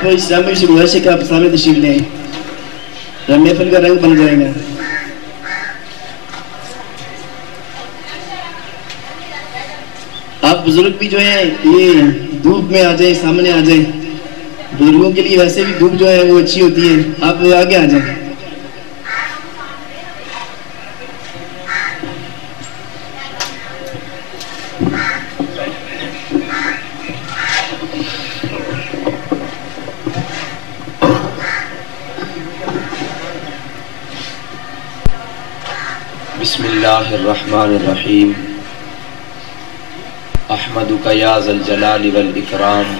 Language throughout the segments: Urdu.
آپ اسلامی سے گزارش ہے کہ آپ سامنے تشریف لیں، محفل کا رنگ بن جائے گا۔ آپ بزرگ بھی جو ہیں یہ دھوپ میں آ جائیں، سامنے آ جائیں، بزرگوں کے لیے ویسے بھی دھوپ جو ہے وہ اچھی ہوتی ہے، آپ آگے آ جائیں۔ بسم اللہ الرحمن الرحیم۔ احمدک یا ذا الجلال والاکرام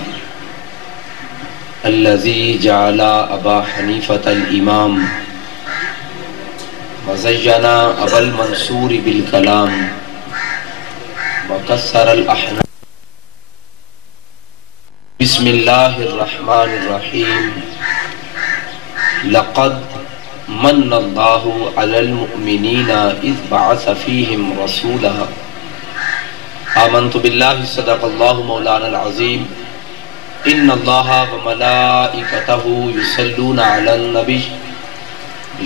الذی جعل ابا حنیفۃ الامام وزینا ابا المنصور بالکلام وکسر الاحناف۔ بسم اللہ الرحمن الرحیم۔ لقد من اللہ علی المؤمنین اذ بعث فیہم رسولا۔ آمنت باللہ صدق اللہ مولانا العظیم۔ ان اللہ وملائکتہ یصلون علی النبی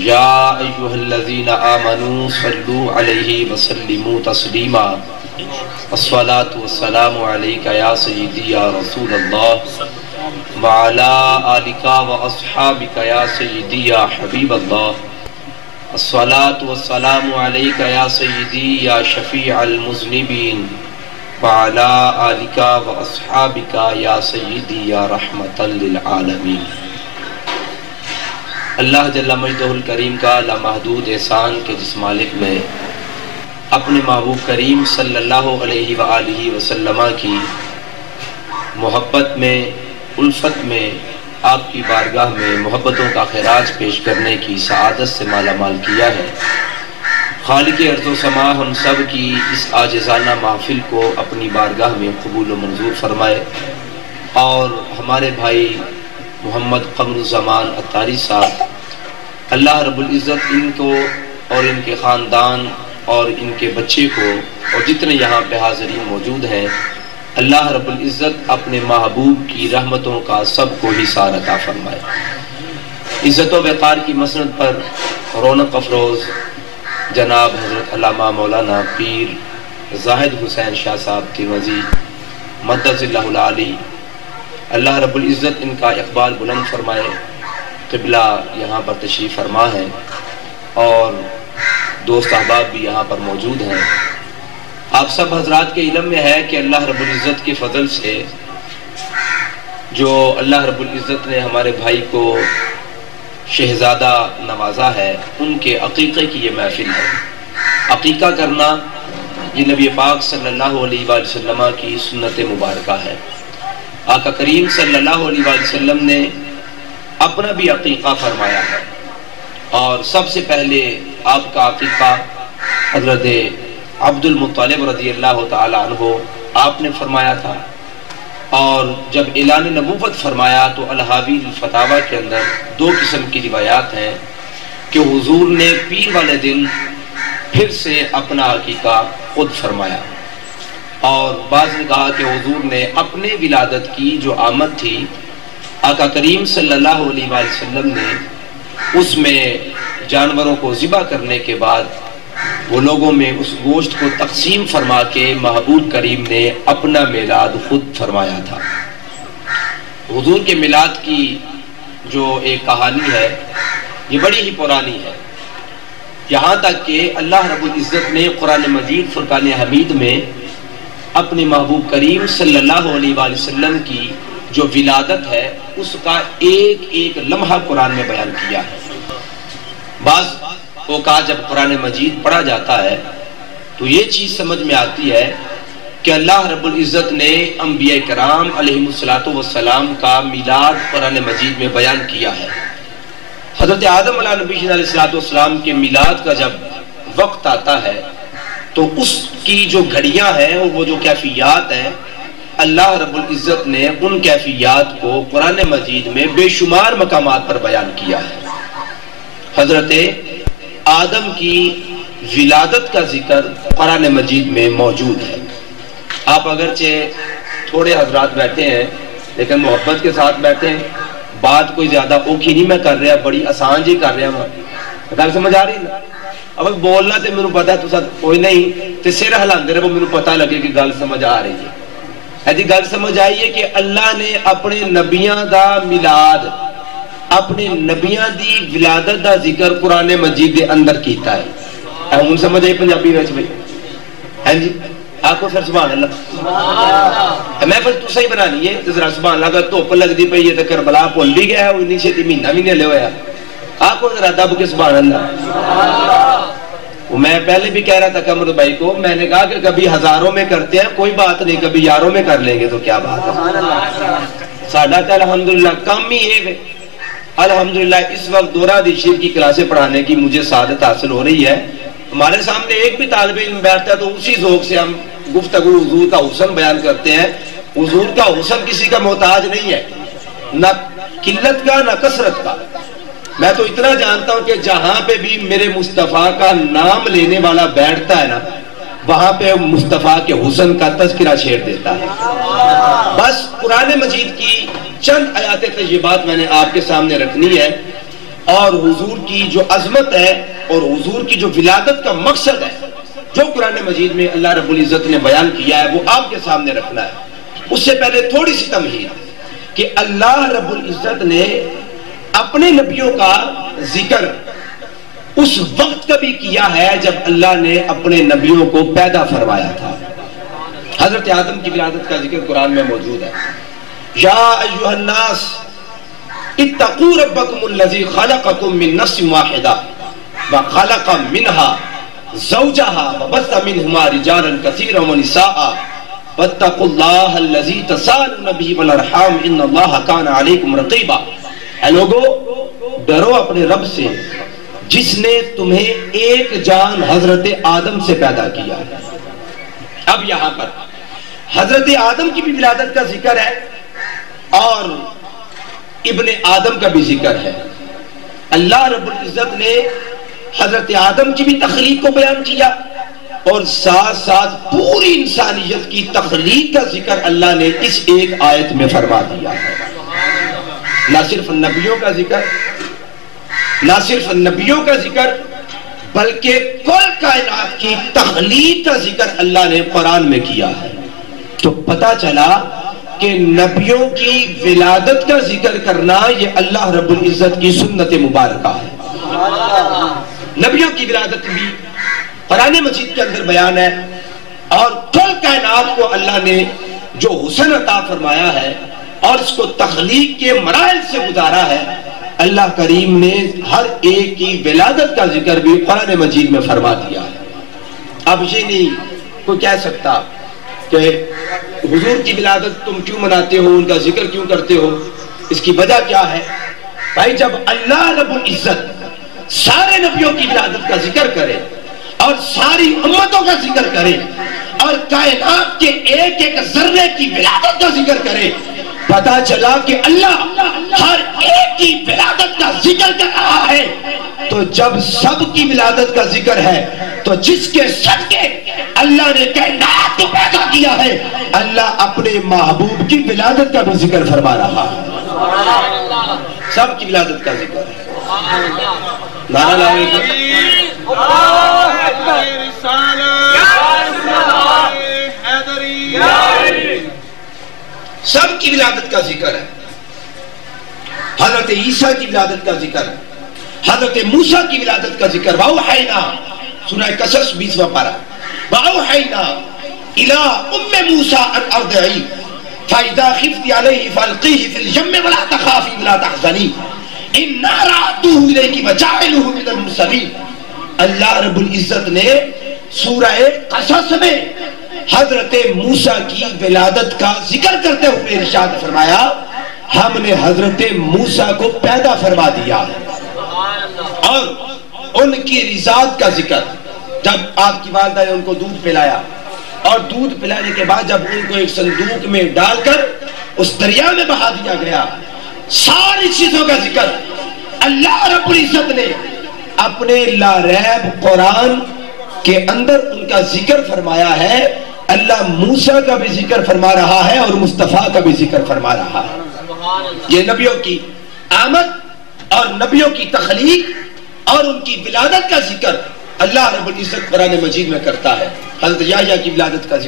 یا ایہا الذین آمنوا صلوا علیہ وسلموا تسلیما۔ الصلاة والسلام علیک یا سیدی یا رسول اللہ وعلا آلک واصحابک یا سیدی یا حبیب اللہ۔ الصلاة والسلام علیک یا سیدی یا شفیع المذنبین وعلا آلک واصحابک یا سیدی یا رحمۃ للعالمین۔ اللہ جل مجدہ الکریم کا لامحدود احسان کہ جس مالک نے اپنے محبوب کریم صلی اللہ علیہ وآلہ وسلم کی محبت میں، الفت میں، آپ کی بارگاہ میں محبتوں کا خراج پیش کرنے کی سعادت سے مالا مال کیا ہے۔ خالق ارض و سما ہم سب کی اس عاجزانہ محفل کو اپنی بارگاہ میں قبول و منظور فرمائے، اور ہمارے بھائی محمد قمر الزمان عطاری صاحب، اللہ رب العزت ان کو اور ان کے خاندان اور ان کے بچے کو اور جتنے یہاں پہ حاضرین موجود ہیں، اللہ رب العزت اپنے محبوب کی رحمتوں کا سب کو حصہ عطا فرمائے۔ عزت و وقار کی مسند پر رونق افروز جناب حضرت علامہ مولانا پیر زاہد حسین شاہ صاحب ترمذی مدد اللہ العالی، اللہ رب العزت ان کا اقبال بلند فرمائے۔ قبلہ یہاں پر تشریف فرما ہے اور دوست احباب بھی یہاں پر موجود ہیں۔ آپ سب حضرات کے علم میں ہے کہ اللہ رب العزت کے فضل سے جو اللہ رب العزت نے ہمارے بھائی کو شہزادہ نوازا ہے، ان کے عقیقے کی یہ محفل ہے۔ عقیقہ کرنا یہ نبی پاک صلی اللہ علیہ وآلہ وسلم کی سنت مبارکہ ہے۔ آقا کریم صلی اللہ علیہ وآلہ وسلم نے اپنا بھی عقیقہ فرمایا ہے، اور سب سے پہلے آپ کا عقیقہ حضرت عبد المطلب رضی اللہ تعالی عنہ آپ نے فرمایا تھا، اور جب اعلان نبوت فرمایا تو الحاوی الفتاوی کے اندر دو قسم کی روایات ہیں کہ حضور نے پیر والے دن پھر سے اپنا عقیقہ خود فرمایا، اور بعض نے کہا کہ حضور نے اپنے ولادت کی جو آمد تھی آقا کریم صلی اللہ علیہ وآلہ وسلم نے اس میں جانوروں کو ذبح کرنے کے بعد وہ لوگوں میں اس گوشت کو تقسیم فرما کے محبوب کریم نے اپنا میلاد خود فرمایا تھا۔ حضور کے میلاد کی جو ایک کہانی ہے یہ بڑی ہی پرانی ہے، یہاں تک کہ اللہ رب العزت نے قرآن مجید فرقان حمید میں اپنے محبوب کریم صلی اللہ علیہ وآلہ وسلم کی جو ولادت ہے اس کا ایک ایک لمحہ قرآن میں بیان کیا ہے۔ بعض اوقات جب قرآن مجید پڑھا جاتا ہے تو یہ چیز سمجھ میں آتی ہے کہ اللہ رب العزت نے انبیاء کرام علیہم السلام کا میلاد قرآن مجید میں بیان کیا ہے۔ حضرت آدم علیہ نبی علیہ السلام کے میلاد کا جب وقت آتا ہے تو اس کی جو گھڑیاں ہیں وہ جو کیفیات ہیں، اللہ رب العزت نے ان کیفیات کو قرآن مجید میں بے شمار مقامات پر بیان کیا ہے۔ حضرت آدم کی ولادت کا ذکر قرآن مجید میں موجود ہے۔ آپ اگرچہ تھوڑے حضرات بیٹھے ہیں لیکن محبت کے ساتھ بیٹھے ہیں، بات کوئی زیادہ اوکھی نہیں میں کر رہا, بڑی آسان جی کر رہا ہوں. گل سمجھ آ رہی نا؟ اب بولنا تے میرے پتا تو کوئی نہیں تے سر ہلاندے رہو, میرے پتا لگے کہ گل سمجھ آ رہی ہے. جی گل سمجھ آئی ہے کہ اللہ نے اپنے نبیاں دا میلاد, اپنے نبیاں دی ولادت دا ذکر قرآن مجید دے اندر کیتا ہے. ہوں سمجھ آئی پنجابی وچ بھائی؟ ہاں جی آپ کو پھر سبحان اللہ میں پھر تو صحیح بنانی ہے ذرا سبحان اللہ. اگر دھوپ لگتی پئی ہے تو کربلا بھول بھی گیا, وہ اتنی چھیتی مہینہ بھی نہیں لے ہوا. آپ کو ذرا دب کے سبحان اللہ. میں پہلے بھی کہہ رہا تھا قمر بھائی کو, میں نے کہا کہ کبھی ہزاروں میں کرتے ہیں کوئی بات نہیں, کبھی یاروں میں کر لیں گے تو کیا بات ہے. ساڈا تو الحمدللہ کم ہی ہے. الحمدللہ اس وقت دورہ حدیث کی کلاسیں پڑھانے کی مجھے سعادت حاصل ہو رہی ہے. ہمارے سامنے ایک بھی طالب علم بیٹھتا ہے تو اسی ذوق سے ہم گفتگو حضور کا حسن بیان کرتے ہیں. حضور کا حسن کسی کا محتاج نہیں ہے, نہ قلت کا نہ کثرت کا. میں تو اتنا جانتا ہوں کہ جہاں پہ بھی میرے مصطفیٰ کا نام لینے والا بیٹھتا ہے نا, وہاں پہ مصطفیٰ کے حسن کا تذکرہ چھیڑ دیتا ہے. بس قرآن مجید کی چند آیات طیبات میں نے آپ کے سامنے رکھنی ہے, اور حضور کی جو عظمت ہے اور حضور کی جو ولادت کا مقصد ہے جو قرآن مجید میں اللہ رب العزت نے بیان کیا ہے وہ آپ کے سامنے رکھنا ہے. اس سے پہلے تھوڑی سی تمہید کہ اللہ رب العزت نے اپنے نبیوں کا ذکر اس وقت کبھی کیا ہے جب اللہ نے اپنے نبیوں کو پیدا فرمایا تھا. حضرت آدم کی ولادت کا ذکر قرآن میں موجود ہے. یا ایھا الناس اتقوا ربکم الذی خلقکم من نفس واحدہ وخلق منها زوجها وبث منهما رجالا كثيرا ونساء واتقوا الله الذي تساءلون به والارحام ان الله كان عليكم رقيبا. اے لوگو ڈرو اپنے رب سے جس نے تمہیں ایک جان حضرت آدم سے پیدا کیا. اب یہاں پر حضرت آدم کی بھی ولادت کا ذکر ہے اور ابن آدم کا بھی ذکر ہے. اللہ رب العزت نے حضرت آدم کی بھی تخلیق کو بیان کیا اور ساتھ ساتھ پوری انسانیت کی تخلیق کا ذکر اللہ نے اس ایک آیت میں فرما دیا ہے. نہ صرف نبیوں کا ذکر, نہ صرف نبیوں کا ذکر بلکہ کل کائنات کی تخلیق کا ذکر اللہ نے قرآن میں کیا ہے. تو پتہ چلا کہ نبیوں کی ولادت کا ذکر کرنا یہ اللہ رب العزت کی سنت مبارکہ ہے. نبیوں کی ولادت بھی قرآن مجید کے اندر بیان ہے, اور کل کائنات کو اللہ نے جو حسن عطا فرمایا ہے اور اس کو تخلیق کے مراحل سے گزارا ہے, اللہ کریم نے ہر ایک کی ولادت کا ذکر بھی قرآن مجید میں فرما دیا ہے. اب یہ نہیں کوئی کہہ سکتا کہ حضور کی ولادت تم کیوں مناتے ہو, ان کا ذکر کیوں کرتے ہو, اس کی وجہ کیا ہے؟ بھائی جب اللہ رب العزت سارے نبیوں کی ولادت کا ذکر کرے اور ساری امتوں کا ذکر کرے اور کائنات کے ایک ایک ذرے کی ولادت کا ذکر کرے, پتا چلا کہ اللہ ہر ایک کی ولادت کا ذکر کر رہا ہے. تو جب سب کی ولادت کا ذکر ہے تو جس کے صدقے اللہ نے کائنات کو پیدا کیا ہے, اللہ اپنے محبوب کی ولادت کا بھی ذکر فرما رہا ہے. سب کی ولادت کا ذکر ہے. نعرہ لاؤ سب کی ولادت کا ذکر ہے. حضرت عیسیٰ کی ولادت کا ذکر ہے, حضرت موسیٰ کی ولادت کا ذکر. وَأَوْحَيْنَا سورہ قصص 20واں پارہ. وَأَوْحَيْنَا إِلَىٰ أُمِّ مُوسَىٰ أَنْ أَرْضِعِيهِ فَإِذَا خِفْتِ عَلَيْهِ فَأَلْقِيهِ فِي الْيَمِّ وَلَا تَخَافِي وَلَا تَحْزَنِي إِنَّا رَادُّوهُ إِلَيْكِ وَجَاعِلُوهُ مِنَ الْمُرْسَلِينَ. اللہ رب العزت نے سورہ قصص میں حضرت موسیٰ کی ولادت کا ذکر کرتے ہوئے ارشاد فرمایا, ہم نے حضرت موسیٰ کو پیدا فرما دیا اور ان کی رضاعت کا ذکر. جب آپ کی والدہ نے ان کو دودھ پلایا اور دودھ پلانے کے بعد جب ان کو ایک صندوق میں ڈال کر اس دریا میں بہا دیا گیا, ساری چیزوں کا ذکر اللہ رب العزت نے اپنے لا ریب قرآن کے اندر ان کا ذکر فرمایا ہے. اللہ موسیٰ کا بھی ذکر فرما رہا ہے اور مصطفیٰ کا بھی ذکر فرما رہا ہے. یہ نبیوں کی آمد اور نبیوں کی تخلیق اور ان کی ولادت کا ذکر اللہ رب العزت قرآن مجید میں کرتا ہے. حضرت یحییٰ کی ولادت کا ذکر